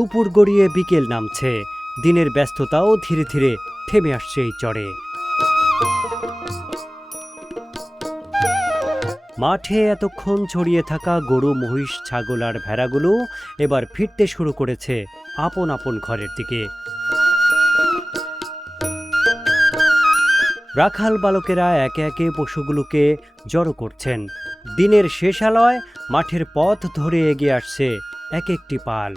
দুপুর গড়িয়ে বিকেল নামছে, দিনের ব্যস্ততাও ধীরে ধীরে থেমে আসছে এই চরে। মাঠে এতক্ষণ ছড়িয়ে থাকা গরু, মহিষ, ছাগল আর ভেড়াগুলো এবার ফিরতে শুরু করেছে আপন আপন ঘরের দিকে। রাখাল বালকেরা একে একে পশুগুলোকে জড়ো করছেন। দিনের শেষ আলোয় মাঠের পথ ধরে এগিয়ে আসছে এক একটি পাল।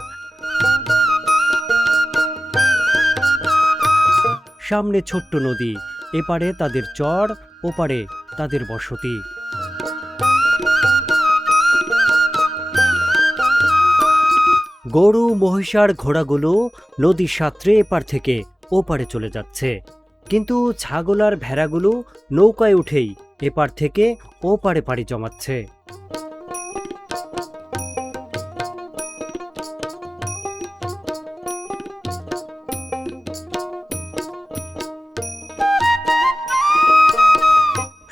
সামনে ছোট্ট নদী, এপারে তাদের চর, ওপারে তাদের বসতি। গরু, মহিষার ঘোড়াগুলো নদী সাঁতরে এপার থেকে ওপারে চলে যাচ্ছে, কিন্তু ছাগল আর ভেড়াগুলো নৌকায় উঠেই এপার থেকে ওপারে পাড়ি জমাচ্ছে।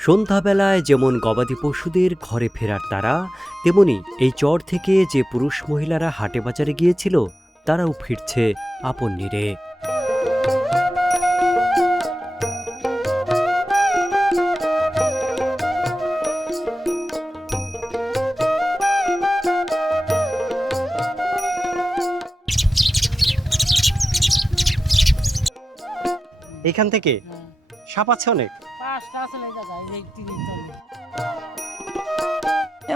সন্ধ্যাবেলায় যেমন গবাদি পশুদের ঘরে ফেরার তারা, তেমনি এই চর থেকে যে পুরুষ মহিলারা হাটে বাজারে গিয়েছিল তারাও ফিরছে আপন নিরে। এখান থেকে সাপ আছে অনেক।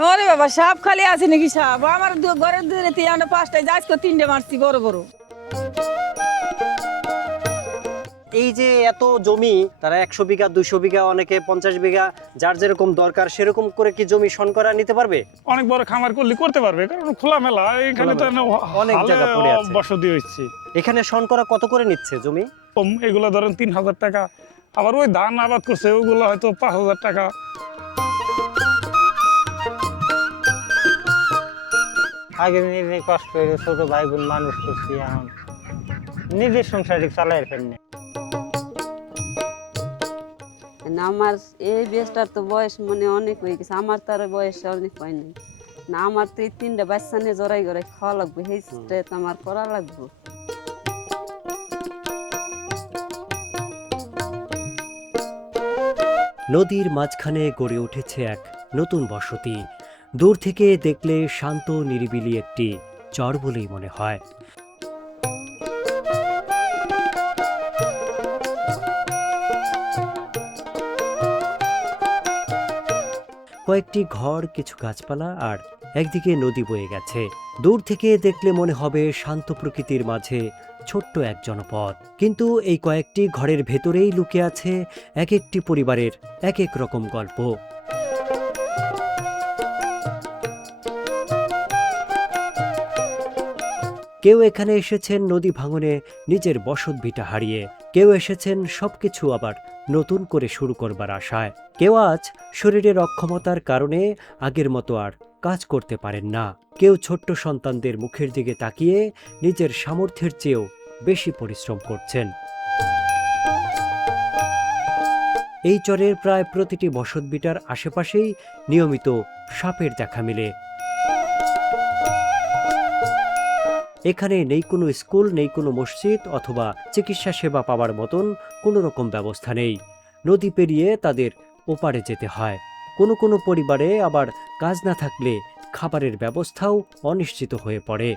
ওরে বাবা, সাপ খালি আছে নাকি? সাপ আমার ঘরের দূরে আমরা 5টায় যাই, 3টে মারছি বড় বড়। এই যে এত জমি, তারা 100 বিঘা 200 বিঘা, অনেকে 50 বিঘা, যার যেরকম দরকার সেরকম করে কি জমি শনকরা নিতে পারবে? অনেক বড় খামার করলে করতে পারবে, কারণ খোলা মেলা এখানে তো অনেক জায়গা পড়ে আছে। বসতি হচ্ছে এখানে শনকরা কত করে নিচ্ছে জমি? এগুলো ধরেন 3000 টাকা, আবার ওই ধান আবাদ করছে ওগুলো হয়তো 5000 টাকা। আগে নিজে কষ্ট করে ছোট ভাই বোন মানুষ করছি, এখন নিজের সংসারে চালাই ফেলনি। আমার এই বেশটার তো বয়স অনেক হয়ে গেছে, আমার তার বয়স অনেক হয় নাই না। আমার তো এই 3টে বাচ্চা নিয়ে জড়াই জড়াই খাওয়া লাগবে, সেইটা তো আমার করা লাগবে। নদীর মাঝখানে গড়ে উঠেছে এক নতুন বসতি। দূর থেকে দেখলে শান্ত নিরিবিলি একটি চর বলেই মনে হয়। কয়েকটি ঘর, কিছু গাছপালা আর একদিকে নদী বয়ে গেছে। দূর থেকে দেখলে মনে হবে শান্ত প্রকৃতির মাঝে ছোট্ট এক জনপদ, কিন্তু এই কয়েকটি ঘরের ভেতরেই লুকিয়ে আছে এক একটি পরিবারের এক এক রকম গল্প। কেউ এখানে এসেছেন নদী ভাঙনে নিজের বসত ভিটা হারিয়ে, কেউ এসেছেন সবকিছু আবার নতুন করে শুরু করবার আশায়, কেউ আজ শরীরের অক্ষমতার কারণে আগের মতো আর কাজ করতে পারেন না, কেউ ছোট্ট সন্তানদের মুখের দিকে তাকিয়ে নিজের সামর্থ্যের চেয়েও বেশি পরিশ্রম করছেন। এই চরের প্রায় প্রতিটি বসতভিটার আশেপাশেই নিয়মিত সাপের দেখা মেলে। এখানে নেই কোনো স্কুল, নেই কোনো মসজিদ অথবা চিকিৎসা সেবা পাওয়ার মতন কোনো রকম ব্যবস্থা নেই। নদী পেরিয়ে তাদের ওপারে যেতে হয়। কোনো কোনো পরিবারে আবার কাজ না থাকলে খাবারের ব্যবস্থাও অনিশ্চিত হয়ে পড়ে।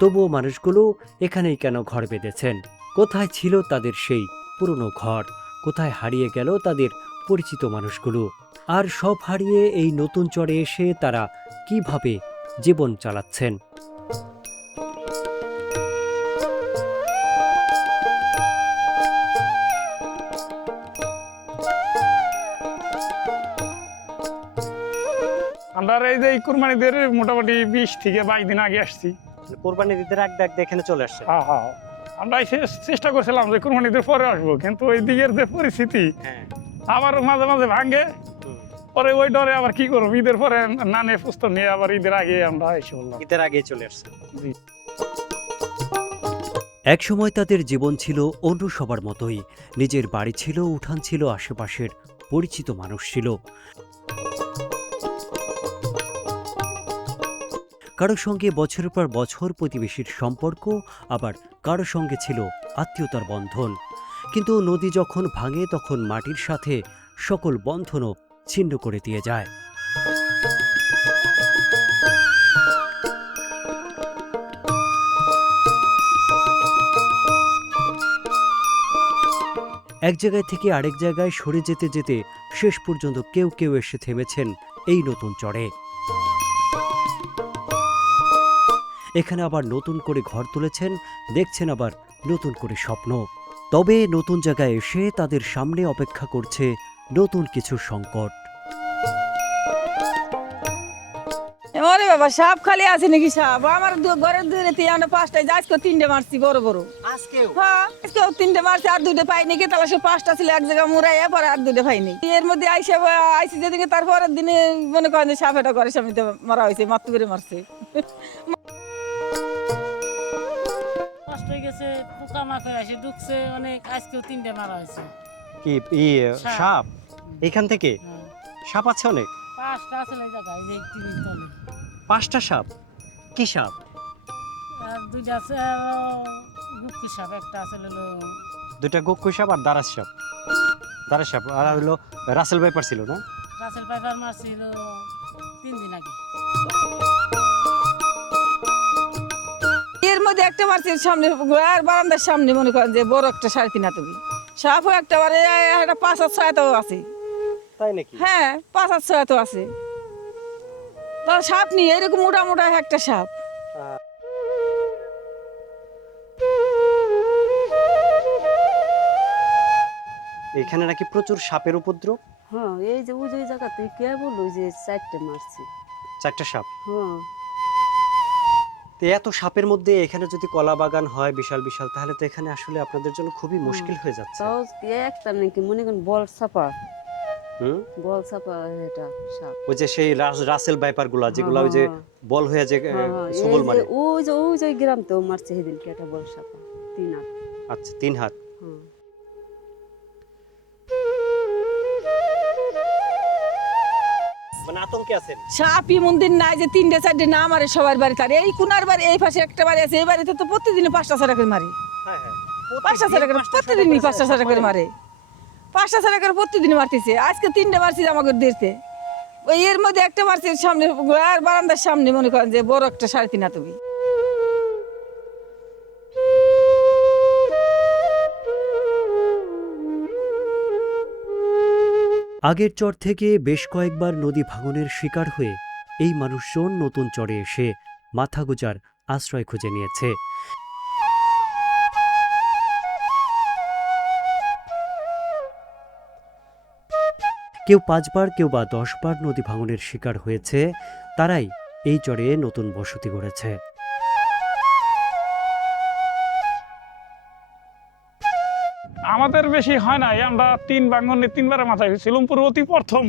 তবুও মানুষগুলো এখানেই কেন ঘর বেঁধেছেন? কোথায় ছিল তাদের সেই পুরনো ঘর? কোথায় হারিয়ে গেল তাদের পরিচিত মানুষগুলো? আর সব হারিয়ে এই নতুন চরে এসে তারা কিভাবে জীবন চালাচ্ছেন? আমরা এই যে কুরবানিদের মোটামুটি 20 থেকে 22 দিন আগে আসছি। কোরবানির ঈদের আগ ডাক এখানে চলে আসছে। হ্যাঁ হ্যাঁ, আমরা চেষ্টা করছিলাম যে কুরবানিদের পরে আসবো, কিন্তু ওই দিকের যে পরিস্থিতি আবার মাঝে মাঝে ভাঙে, পরে ওই ডরে আবার কি করবো, ঈদের পরে নানে পুস্তক নিয়ে আবার ঈদের আগে আমরা এসে বললাম। ঈদের আগে চলে আসছে। এক সময় তাদের জীবন ছিল অন্য সবার মতোই। নিজের বাড়ি ছিল, উঠান ছিল, আশেপাশের পরিচিত মানুষ ছিল। কারো সঙ্গে বছরের পর বছর প্রতিবেশীর সম্পর্ক, আবার কারো সঙ্গে ছিল আত্মীয়তার বন্ধন। কিন্তু নদী যখন ভাঙে তখন মাটির সাথে সকল বন্ধনও ছিন্ন করে দিয়ে যায়। এক জায়গায় থেকে আরেক জায়গায় সরে যেতে যেতে শেষ পর্যন্ত কেউ কেউ এসে থেমেছেন এই নতুন চরে। এখানে আবার নতুন করে ঘর তুলেছেন, দেখছেন আবার নতুন করে স্বপ্ন। তবে নতুন জায়গায় এসে তাদের সামনে অপেক্ষা করছে নতুন কিছু সংকট। ওরে বাবা, সাপ খালি আছে নাকি? সাপ আমার ঘরের দূরে আমরা 5টায় আজকে 3টে মারছি, বড় বড়। হ্যাঁ, আজকেও 3টে মারছি, আর 2টে পাইনি। কি তাহলে 5টা ছিল এক জায়গায় মুড়াই, পরে আর 2টে পাইনি। এর মধ্যে আইসি যেদিকে, তারপরের দিনে মনে করেন যে সাপ এটা ঘরের সামনে মারা হয়েছে, মাত্র করে মারছে। কষ্ট হয়ে গেছে, পোকা মাকড় এসে ঢুকছে অনেক। আজকেও 3টে মারা হয়েছে। কি সাপ এখান থেকে? হ্যাঁ, সাপ আছে অনেক? 5টা আছে এই জায়গায়, এই যে টিভির তলে। 5টা সাপ? কি সাপ? আর 2টা আছে গুপ্তি সাপ, একটা আছে হলো 2টা গোক্কু সাপ আর দারাস সাপ। দারাস সাপ আর হলো রাসেল ভাইপার ছিল না? রাসেল পাইপার মারছিল 3 দিন আগে। এর মধ্যে একটা মারছি সামনে, আর বারান্দার সামনে মনে করেন যে বড় একটা 3.5 হাত সাপও একটা, 5-6 আছে। তাই নাকি? হ্যাঁ, 5-6 আছে। তো সাপ নিয়ে এরকম মোটা মোটা একটা সাপ। এখানে নাকি প্রচুর সাপের উপদ্রব। হ্যাঁ, এই যে ওই যে জায়গাতে কে বললো যে 4টে মারছি। 4টা সাপ? হ্যাঁ, তো এত সাপের মধ্যে এখানে যদি কলা বাগান হয় বিশাল বিশাল, তাহলে তো এখানে আসলে আপনাদের জন্য খুবই মুশকিল হয়ে যাচ্ছে। তাও একটা নাকি মনে করেন বল চাপা, হুম, বল চাপা এটা সাপ। ওই যে সেই রাসেল ভাইপার গুলা, যেগুলো ওই যে হ্যাঁ, বল হয়ে যে হ্যাঁ, হ্যাঁ, এই সবল যে মারে। ওই যে গ্রাম তো মারছে সেদিন কি একটা বল চাপা 3 হাত। আচ্ছা, 3 হাত। হ্যাঁ, মানে আতঙ্কে আছেন? সাপই মন্দির নাই যে 3টে-4টে না মারে সবার বাড়িতে। আর এই কোনার বাড়ি, এই পাশে একটা বাড়ি আছে, এই বাড়িতে তো প্রতিদিন 5টা-6টা করে মারে। হ্যাঁ হ্যাঁ, 5টা-6টা করে প্রতিদিনই 5টা-6টা করে মারে। 5টা-6টা করে প্রতিদিন মারতেছে। আজকে 3টে মারছি আমাকে দিতে। ওই এর মধ্যে একটা মারছি সামনে, আর বারান্দার সামনে মনে করেন যে বড় একটা 3.5 হাত। আগের চর থেকে বেশ কয়েকবার নদী ভাঙনের শিকার হয়ে এই মানুষজন নতুন চরে এসে মাথা গোজার আশ্রয় খুঁজে নিয়েছে। কেউ 5 বার, কেউ বা 10 বার নদী ভাঙনের শিকার হয়েছে, তারাই এই চরে নতুন বসতি গড়েছে। আমাদের বেশি হয় নাই, আমরা 3 ভাঙনে 3বারের মাথায় শিলমপুর অতি প্রথম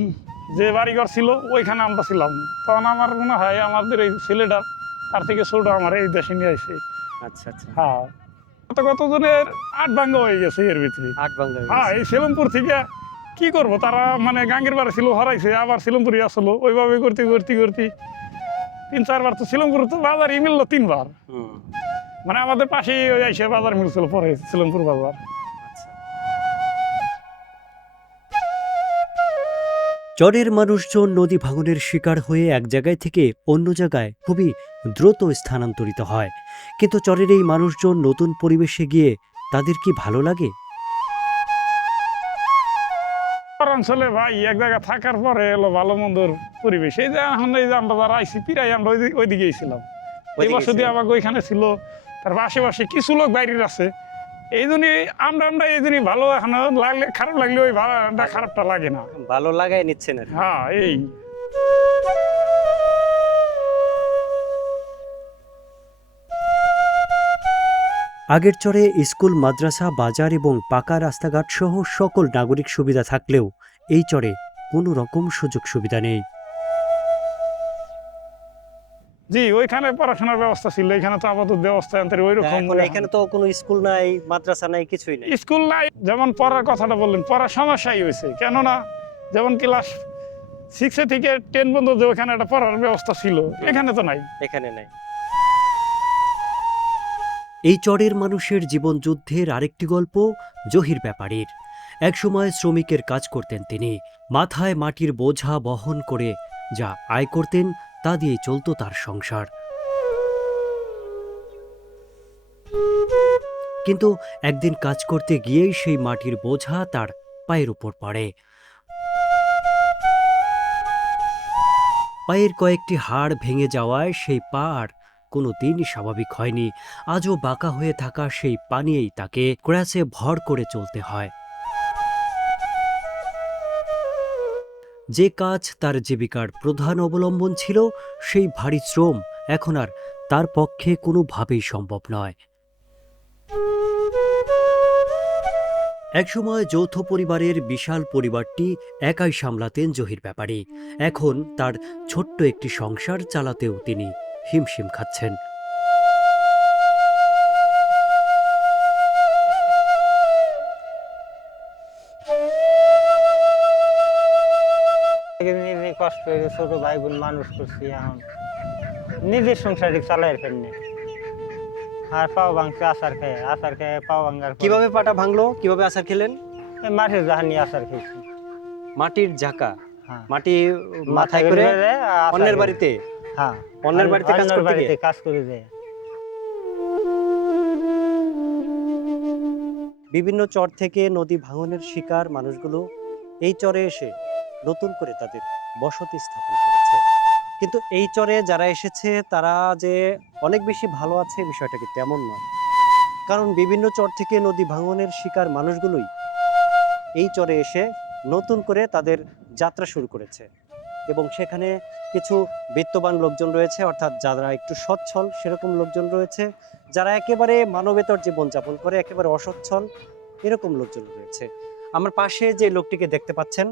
যে বাড়িঘর ছিল ওইখানে আমরা ছিলাম। তখন আমার মনে হয় আমাদের এই ছেলেটার তার থেকে ছোট আমার এই দেশে নিয়ে আসে। আচ্ছা আচ্ছা, হ্যাঁ, কতজনের 8 ভাঙ্গা হয়ে গেছে এর ভিতরে। 8 বাংলা। হ্যাঁ, এই শিলমপুর থেকে কি করবো, তারা মানে গাঙ্গের বাড়ি ছিল, হারাইছে, আবার শিলমপুরে আসলো, ওইভাবে করতে করতে করতে 3-4 বার তো শিলমপুর তো বাজারই মিললো 3 বার। মানে আমাদের পাশেই ওই এসে বাজার মিলছিল পরে, শিলমপুর বাজার। চরের মানুষজন নদী ভাঙনের শিকার হয়ে এক জায়গায় থেকে অন্য জায়গায় খুবই দ্রুত স্থানান্তরিত হয়। কিন্তু চরের এই মানুষজন নতুন পরিবেশে গিয়ে তাদের কি ভালো লাগে? অঞ্চলে ভাই এক জায়গায় থাকার পরে এলো ভালো মন্দর পরিবেশ। এই যে এখন এই যে আমরা যারা আইসি পিরাই আমরা ওইদিকে ছিলাম, এই বসতি আমাকে ওইখানে ছিল, তারপর আশেপাশে কিছু লোক বাইরের আছে। এই জন্যই আমরা এই জন্যই ভালো, এখন লাগলে খারাপ লাগলে ওই ভালোটা খারাপটা লাগে না, ভালো লাগাই নিচ্ছেন। হ্যাঁ। এই আগের চরে স্কুল, মাদ্রাসা, বাজার এবং পাকা রাস্তাঘাট সহ সকল নাগরিক সুবিধা থাকলেও এই চরে কোনো রকম সুযোগ সুবিধা নেই। জি, ওইখানে পড়াশোনার ব্যবস্থা ছিল, এখানে তো আপাতত ব্যবস্থা ওই রকম। এখানে তো কোনো স্কুল নাই, মাদ্রাসা নাই, কিছুই নাই। স্কুল নাই, যেমন পড়ার কথাটা বললেন, পড়ার সমস্যাই হয়েছে। কেননা যেমন ক্লাস 6 থেকে 10 পর্যন্ত যে ওখানে একটা পড়ার ব্যবস্থা ছিল, এখানে তো নাই। এখানে নাই। এই চরের মানুষের জীবনযুদ্ধের আরেকটি গল্প জহির ব্যাপারীর। একসময় শ্রমিকের কাজ করতেন তিনি। মাথায় মাটির বোঝা বহন করে যা আয় করতেন তা দিয়ে চলত তার সংসার। কিন্তু একদিন কাজ করতে গিয়েই সেই মাটির বোঝা তার পায়ের উপর পড়ে। পায়ের কয়েকটি হাড় ভেঙে যাওয়ায় সেই পা আর কোনোদিনই স্বাভাবিক হয়নি। আজও বাঁকা হয়ে থাকা সেই পা নিয়েই তাকে ক্র্যাচে ভর করে চলতে হয়। যে কাজ তার জীবিকার প্রধান অবলম্বন ছিল, সেই ভারী শ্রম এখন আর তার পক্ষে কোনোভাবেই সম্ভব নয়। একসময় যৌথ পরিবারের বিশাল পরিবারটি একাই সামলাতেন জহির ব্যাপারী। এখন তার ছোট্ট একটি সংসার চালাতেও তিনি হিমশিম খাচ্ছেন। আগে নিজে কষ্ট করে ছোট ভাই বোন মানুষ করছি, এখন নিজের সংসারে চালাই ফেলনি। আর পাও ভাঙছে আচার খেয়ে পাও ভাঙার পরে কিভাবে পাটা ভাঙলো, কিভাবে আচার খেলেন? এই মাঠের জাহানি আচার খেয়েছি। মাটির ঝাঁকা, হ্যাঁ, মাটি মাথায় করে অন্যের বাড়িতে, হ্যাঁ, অন্যের বাড়িতে কাজ অন্যের করতে বাড়িতে গিয়ে? কাজ করে যায়। বিভিন্ন চর থেকে নদী ভাঙনের শিকার মানুষগুলো এই চরে এসে নতুন করে তাদের বসতি স্থাপন করেছে। কিন্তু এই চরে যারা এসেছে তারা যে অনেক বেশি ভালো আছে বিষয়টা কিন্তু তেমন নয়। কারণ বিভিন্ন চর থেকে নদী ভাঙনের শিকার মানুষগুলোই এই চরে এসে নতুন করে তাদের যাত্রা শুরু করেছে। এবং সেখানে কিছু বিত্তবান লোকজন রয়েছে, অর্থাৎ যারা একটু সচ্ছল সেরকম লোকজন রয়েছে, যারা একেবারে মানবেতর জীবনযাপন করে, একেবারে অসচ্ছল এরকম লোকজন রয়েছে। আমার পাশে যে লোকটিকে দেখতে পাচ্ছেন,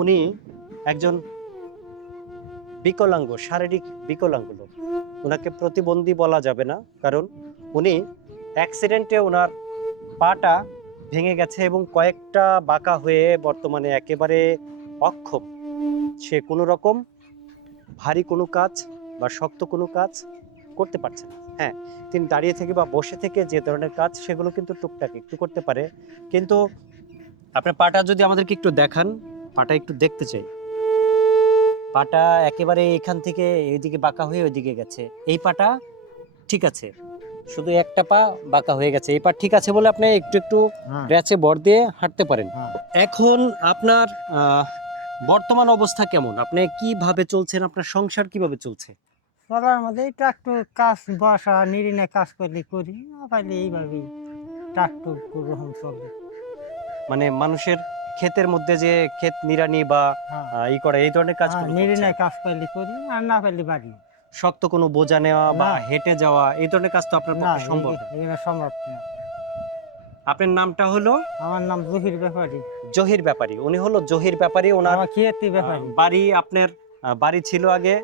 উনি একজন বিকলাঙ্গ, শারীরিক বিকলাঙ্গ লোক। ওনাকে প্রতিবন্ধী বলা যাবে না, কারণ উনি অ্যাক্সিডেন্টে ওনার পাটা ভেঙে গেছে এবং কয়েকটা বাঁকা হয়ে বর্তমানে একেবারে অক্ষম। সে কোনো রকম ভারী কোনো কাজ বা শক্ত কোনো কাজ করতে পারছে না। হ্যাঁ, তিনি দাঁড়িয়ে থেকে বা বসে থেকে যে ধরনের কাজ সেগুলো কিন্তু টুকটাক একটু করতে পারে। কিন্তু আপনার পাটা যদি আমাদেরকে একটু দেখান, পাটা একটু দেখতে চাই। পাটা একেবারে এখান থেকে এইদিকে বাঁকা হয়ে ওইদিকে গেছে। এই পাটা ঠিক আছে, শুধু একটা পা বাঁকা হয়ে গেছে। এই পা ঠিক আছে বলে আপনি একটু একটু হ্যাঁ, র্যাচে ভর দিয়ে হাঁটতে পারেন। হ্যাঁ। এখন আপনার বর্তমান অবস্থা কেমন? আপনি কিভাবে চলছেন? আপনার সংসার কিভাবে চলছে? চলার মধ্যে ট্রাক্টর কাজ বসা নিরিনে কাজ করলে করি, না পাইলে এইভাবেই ট্রাক্টর রকম চলবে। মানে মানুষের ক্ষেতের মধ্যে যে ক্ষেত নিড়ানি বা হ্যাঁ, ই করে এই ধরনের কাজ নিরিনে কাজ পাইলে করি, আর না পাইলে বাড়ি। শক্ত কোনো বোঝা নেওয়া বা না। হেঁটে যাওয়া এই ধরনের কাজ তো আপনার না, পক্ষে সম্ভব না। এগুলো সম্ভব না। আপনার নামটা হলো আমার নাম জহির ব্যাপারী, জহির ব্যাপারী। উনি হলো জহির ব্যাপারী। ওনার আমার খেয়াতি ব্যাপারী। বাড়ি, আপনার বাড়ি ছিল আগে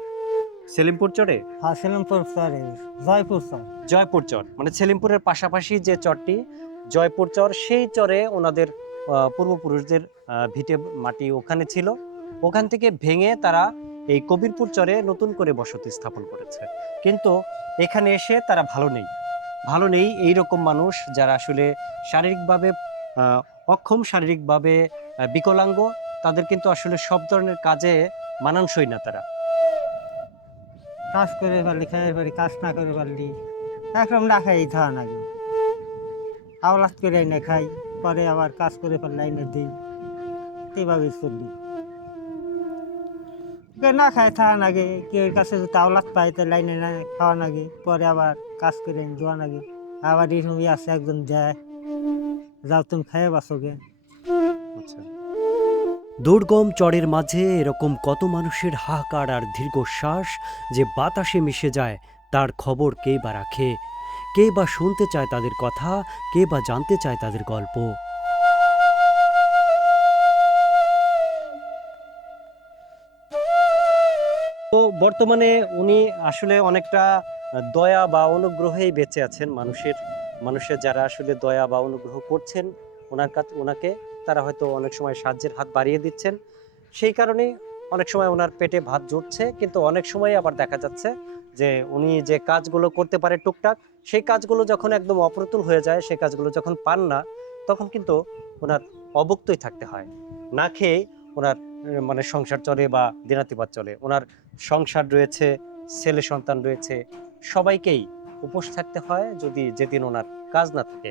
সেলিমপুর চরে, হ্যাঁ, সেলিমপুর চরে, জয়পুর চর। জয়পুর চর, মানে সেলিমপুরের পাশাপাশি যে চরটি জয়পুর চর, সেই চরে ওনাদের পূর্বপুরুষদের ভিটে মাটি ওখানে ছিল। ওখান থেকে ভেঙে তারা এই কবিরপুর চরে নতুন করে বসতি স্থাপন করেছে। কিন্তু এখানে এসে তারা ভালো নেই এইরকম মানুষ যারা আসলে শারীরিকভাবে অক্ষম, শারীরিকভাবে বিকলাঙ্গ, তাদের কিন্তু আসলে সব ধরনের কাজে মানানসই না। তারা কাজ করে পারলি খাইয়ে পারি, কাজ না করে পারলি একরকম না খাই থাকা নাকি, আওলাদ করে এনে খাই, পরে আবার কাজ করে পারলে এনে দিই, এইভাবে চলি। না খাই থাকা নাগে, কেউ কাছে যদি আওলাদ পাই তো লাইনে না খাওয়া নাগে, পরে আবার কাজ করে এনে দেওয়া নাগে। আবার এরকম আছে একজন দেয়, যাও তুমি খাইয়ে বাঁচোগে। দুর্গম চরের মাঝে এরকম কত মানুষের হাহাকার আর দীর্ঘশ্বাস যে বাতাসে মিশে যায়, তার খবর কে বা রাখে? কে বা শুনতে চায় তাদের কথা? কে বা জানতে চায় তাদের গল্প? তো বর্তমানে উনি আসলে অনেকটা দয়া বা অনুগ্রহেই বেঁচে আছেন। মানুষের যারা আসলে দয়া বা অনুগ্রহ করছেন ওনাকে, তারা হয়তো অনেক সময় সাহায্যের হাত বাড়িয়ে দিচ্ছেন। সেই কারণে অনেক সময় ওনার পেটে ভাত জুটছে, কিন্তু অনেক সময় আবার দেখা যাচ্ছে যে উনি যে কাজগুলো করতে পারে টুকটাক, সেই কাজগুলো যখন একদম অপ্রতুল হয়ে যায়, সেই কাজগুলো যখন পান না, তখন কিন্তু ওনার অভুক্তই থাকতে হয়। না খেয়ে ওনার মানে সংসার চলে বা দিনাতিপাত চলে। ওনার সংসার রয়েছে, ছেলে সন্তান রয়েছে, সবাইকেই উপোস থাকতে হয় যদি যেদিন ওনার কাজ না থাকে।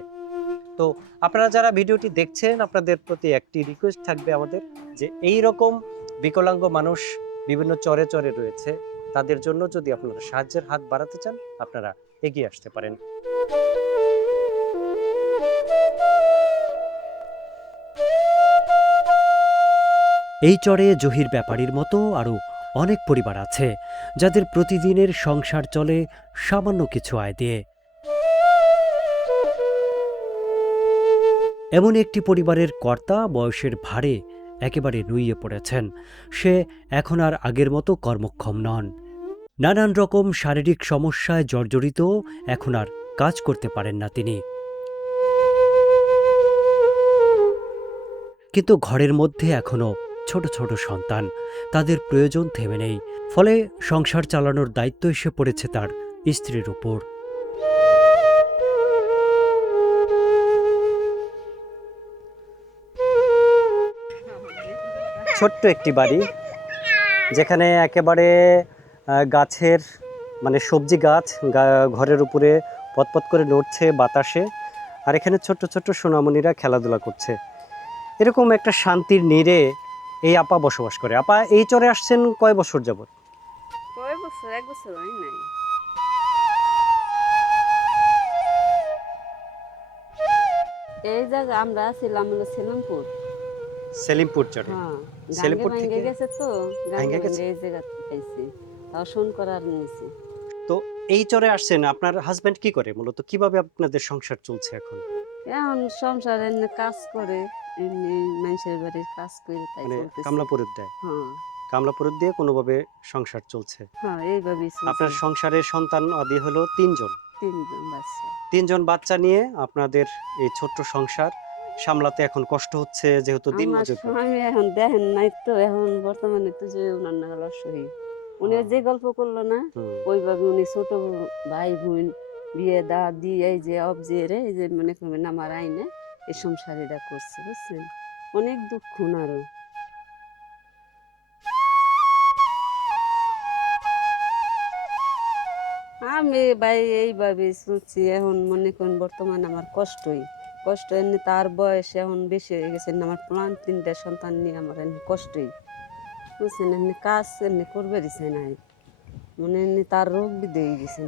তো আপনারা যারা ভিডিওটি দেখছেন, আপনাদের প্রতি একটি রিকোয়েস্ট থাকবে আমাদের, যে এই রকম বিকলাঙ্গ মানুষ বিভিন্ন চরে চরে রয়েছে, তাদের জন্য যদি আপনারা সাহায্যের হাত বাড়াতে চান, আপনারা এগিয়ে আসতে পারেন। এই চরে জহির ব্যাপারীর মতো আরো অনেক পরিবার আছে যাদের প্রতিদিনের সংসার চলে সামান্য কিছু আয় দিয়ে। এমন একটি পরিবারের কর্তা বয়সের ভারে একেবারে নুইয়ে পড়েছেন। সে এখন আর আগের মতো কর্মক্ষম নন। নানান রকম শারীরিক সমস্যায় জর্জরিত, এখন আর কাজ করতে পারেন না তিনি। কিন্তু ঘরের মধ্যে এখনো ছোট ছোট সন্তান, তাদের প্রয়োজন থেমে নেই। ফলে সংসার চালানোর দায়িত্ব এসে পড়েছে তার স্ত্রীর উপর। ছোট্ট একটি বাড়ি, যেখানে একেবারে গাছের মানে সবজি গাছ ঘরের উপরে পতপত করে নড়ছে বাতাসে, আর এখানে ছোট্ট ছোট্ট সোনামণিরা খেলাধুলা করছে। এরকম একটা শান্তির নীড়ে এই আপা বসবাস করে। আপা, এই চরে আসছেন কয় বছর যাবত? কয় বছর? 1 বছর হয় নাই। এই জায়গা আমরা ছিলাম হলো সেলিমপুর। সেলিমপুর চরে। হ্যাঁ, সেলিমপুর গাঙ্গে থেকে ভাঙ্গে গেছে তো, ভাঙ্গে গাঙ্গে গেছে? ভাঙ্গে এই জায়গা পাইছি। তাও শোন করার নিয়েছি। তো এই চরে আসছেন, আপনার হাজবেন্ড কি করে মূলত? কিভাবে আপনাদের সংসার চলছে এখন? এখন সংসারে এমনি কাজ করে, এমনি মানুষের বাড়ির কাজ করে তাই মানে চলতেছে। কামলাপুরের দেয়, হ্যাঁ, কামলাপুরের দিয়ে কোনোভাবে সংসার চলছে। হ্যাঁ, এইভাবেই আপনার চলছে। সংসারে সন্তান আদি হলো 3 জন। 3 জন বাচ্চা। 3 জন বাচ্চা নিয়ে আপনাদের এই ছোট্ট সংসার সামলাতে এখন কষ্ট হচ্ছে, যেহেতু আমার দিনমজুর। স্বামী এখন দেখেন নাই তো, এখন বর্তমানে তো যে উনার নাগাল অসহী। উনি যে গল্প করলো না, ওইভাবে উনি ছোট ভাই বোন বিয়ে দা দিয়ে এই যে অবজেরে এই যে মনে করবেন আমার আইনে এই সংসারীরা করছে, বুঝছেন? অনেক দুঃখ উনারও। আমি ভাই এইভাবে চলছি এখন, মনে করেন বর্তমানে আমার কষ্ট এমনি। তার বয়স এখন বেশি হয়ে গেছে, আমার প্লান 3টা সন্তান নিয়ে আমার এমনি কষ্টই, বুঝছেন? এমনি কাজ এমনি করবে দিছে নাই, মানে এমনি তার রোগ বিধে হয়ে গেছে,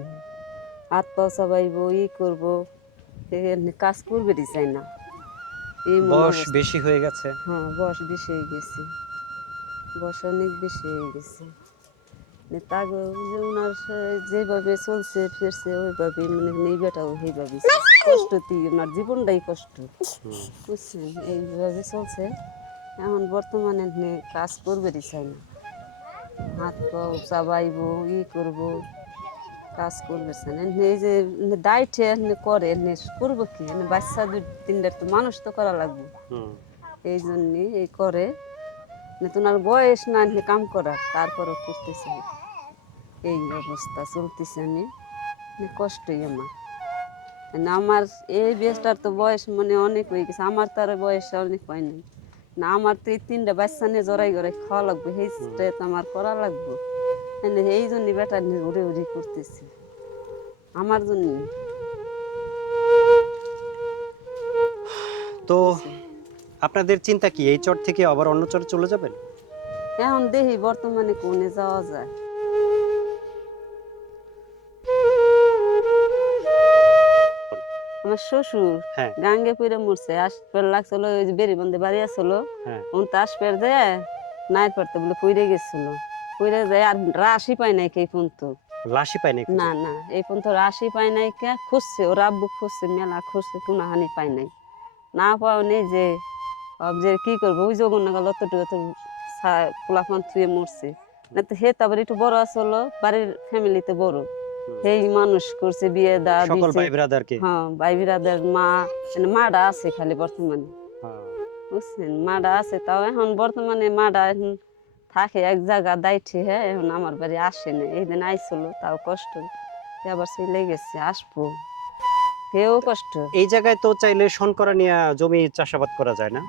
হাত পা চাবাইব ই করবো, এমনি কাজ করবে দিছে না। এই মনে বয়স অবস্থা। বেশি হয়ে গেছে। হ্যাঁ, বয়স বেশি হয়ে গেছে, বয়স অনেক বেশি হয়ে গেছে। তাকে ওনার যেভাবে চলছে ফিরছে ওইভাবে মানে এই বেটাও সেইভাবে কষ্টতেই ওনার জীবনটাই কষ্ট, বুঝছেন? এইভাবে চলছে এখন। বর্তমানে কাজ করবে চাই না, হাত পাও চাবাইব ই করবো, কাজ করবে চাই না। এই যে দায়িত্বে করে করবো কি, বাচ্চা 2-3টার তো মানুষ তো করা লাগবে, এই জন্যে এই করে। তোমার বয়স না কাম করার, তারপরও করতেছে। এই অবস্থা চলতেছে, আমি কষ্টই আমার। আমার এই বেশটার তো বয়স মানে অনেক হয়ে গেছে, আমার তার বয়স অনেক হয় নাই না। আমার তো এই 3টা বাচ্চা নিয়ে জড়াই গড়াই খাওয়া লাগবে, সেইটা তো আমার করা লাগবে। এই জন্য বেটা নিয়ে উড়ে উড়ে করতেছি আমার জন্য। তো আপনাদের চিন্তা কি, এই চর থেকে আবার অন্য চরে চলে যাবেন? এখন দেখি বর্তমানে কোনে যাওয়া যায়। আমার শ্বশুর গাঙ্গে পইরা মরছে, আসপের লাগছিল, ওই যে বেরি বন্ধে বাড়ি আসছিল, তো আসপের যায় নাই পারতে বলে পইরে গেছিল, পইরে যায় আর রাশি পায় নাই কে পর্যন্ত। লাশই পায় নাই? না না, এই পর্যন্ত রাশি পায় নাই কে, খুঁজছে ওর আব্বু খুঁজছে, মেলা খুঁজছে, কোনো হানি পায় নাই। না পাও নেই যে যে কি করবো, ওই যোগ না গেল অতটুকু তো পোলাফান থুয়ে মরছে না। তো হে তারপরে একটু বড় আসলো, বাড়ির ফ্যামিলিতে বড়, সেই মানুষ করছে বিয়ে দা দিছে। হ্যাঁ, ভাই বিরাদার মা মাডা আছে খালি বর্তমানে, বুঝছেন? মাডা আছে, তাও এখন বর্তমানে মাডা এখন থাকে এক জায়গা দায়িত্বে হ্যাঁ এখন আমার বাড়ি আসে না এই দিন আইছিল তাও কষ্ট আবার চলে গেছে আসবো সেও কষ্ট এই জায়গায় তো চাইলে শনকরা নিয়ে জমি চাষাবাদ করা যায় না?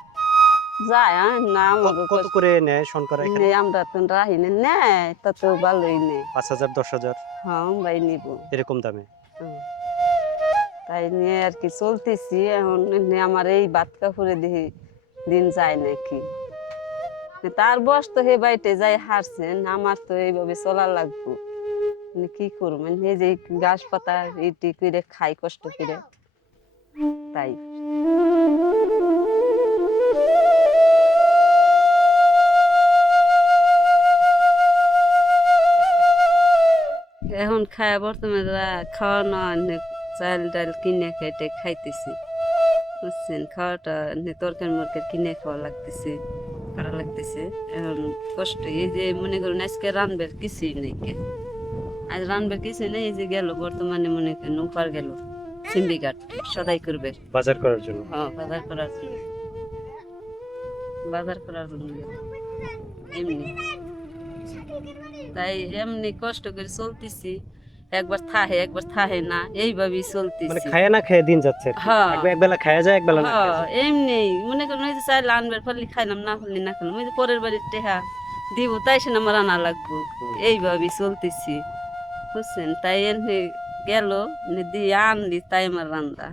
যায় না আমাকে কত করে নেয় শনকরা এখানে? আমরা তো রাহি নেয় তত ভালোই নেই 5,000 10,000 হ্যাঁ ভাই নিব এরকম দামে? তাই নিয়ে আর কি চলতেছি এখন আমার এই ভাত কাপড়ে দেখি দিন যায় নাকি তার বয়স তো হে বাড়িতে যাই হারছেন আমার তো এইভাবে চলা লাগবো কি করবো মানে এই যে ঘাস পাতা ইটি করে খাই কষ্ট করে তাই এখন খায় বর্তমানে খাওয়ানো চাল ডাল কিনে খেটে খাইতেছি বুঝছেন খাওয়াটা তরকারি মরকারি কিনে খাওয়া লাগতেছে করা লাগতেছে এখন কষ্ট এই যে মনে করুন আজকে রানবের কিছুই নেই আজ রানবের কিছুই নেই এই যে গেল বর্তমানে মনে করেন উপার গেল সিন্ডিকেট সদাই করবে বাজার করার জন্য? হ্যাঁ বাজার করার জন্য বাজার করার জন্য গেল এমনি তাই এমনি কষ্ট করে চলতেছি একবার থাহে না এইভাবেই মানে চলতেছি খায় না খেয়ে দিন যাচ্ছে? হ্যাঁ। একবেলা খায়া যায় একবেলা না খায়া যায়? এমনি মনে করেন ওই যে চাইলে আনবার ফলে খাইলাম না হলে না খেলাম ওই যে পরের বাড়ির টেহা দিব তাই সে আমার আনা লাগবো এইভাবেই চলতেছি বুঝছেন তাই এমনি গেল দিয়ে আনলি তাই আমার রান্দা